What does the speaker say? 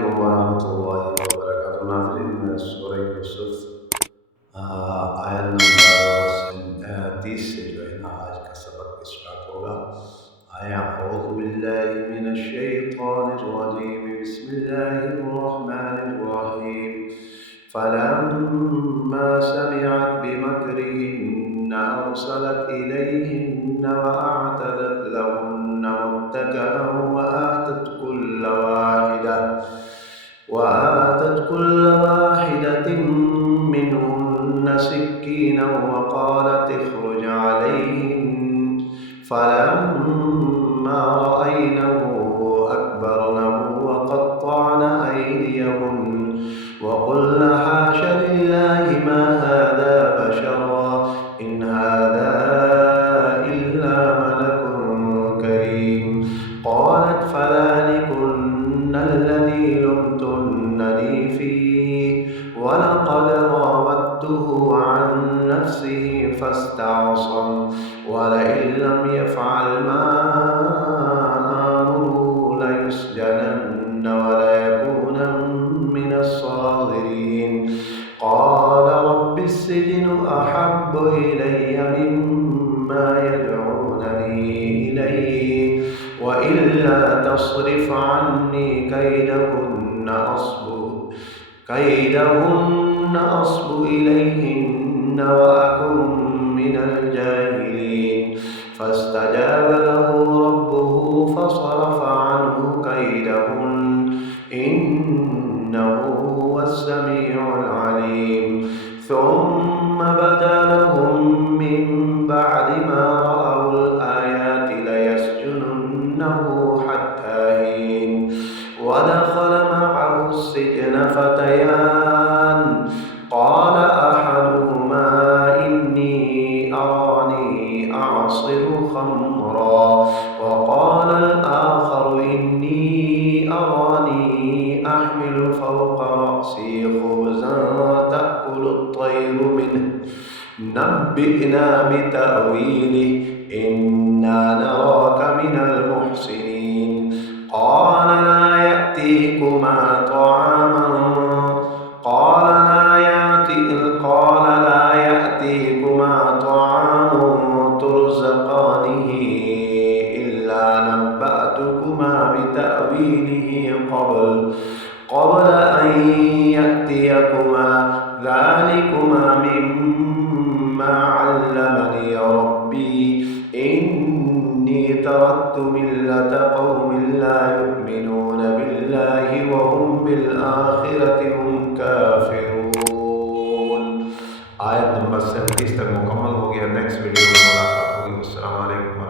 अलैकुम वरहमतुल्लाहि वबरकातुहू। नाज़रीन, सूरह यूसुफ आयत नंबर 30 से जो है ना आज का सबक स्टार्ट होगा। अऊज़ु बिल्लाहि मिनश शैतानिर रजीम, बिस्मिल्लाहिर रहमानिर रहीम। फलम्मा समिअत बिमक्रिहिन्न अरसलत इलैहिन्न वअअतदत लहुन्न मुत्तकअन وآتت كل واحدة منهن سكينا وقالت اخرج عليهن فلما رأينه أكبرنه وقطعن أيديهن وقلن حاش لله ما هذا بشرا إن هذا إلا ملك كريم. قالت فذلكن الذي لمتنني فيه ولقد راودته عن نفسه فاستعصم ولئن لم يفعل ما آمره ليسجنن وليكونا من الصاغرين. قال رب السجن أحب إلي مما يدعونني إليه وإلا تصرف عني كيدهن أصب إليهن وأكن من الجاهلين. فاستجاب له ربه فصرف عنه كيدهن إنه هو السميع العليم. ثم بدا لهم من بعد ما رأوا الآيات ليسجننه حتى حين. ودخل معه السجن فتيان قال أحدهما إني أراني أعصر خمرا وقال الآخر إني أراني أحمل فوق رأسي خبزا تأكل الطير منه نبئنا بتأويله إنا نراك من المحسنين. قال لا يأتيكما طعام ترزقانه إلا نبأتكما بتأويله قبل أن يأتيكما ذلكما مما علمني ربي إني تركت ملة قوم لا يؤمنون بالله وهم بالآخرة هم काफिरून। आयत नंबर 37 तक मुकम्मल हो गया। नेक्स्ट वीडियो में मुलाकात होगी। अस्सलाम वालेकुम।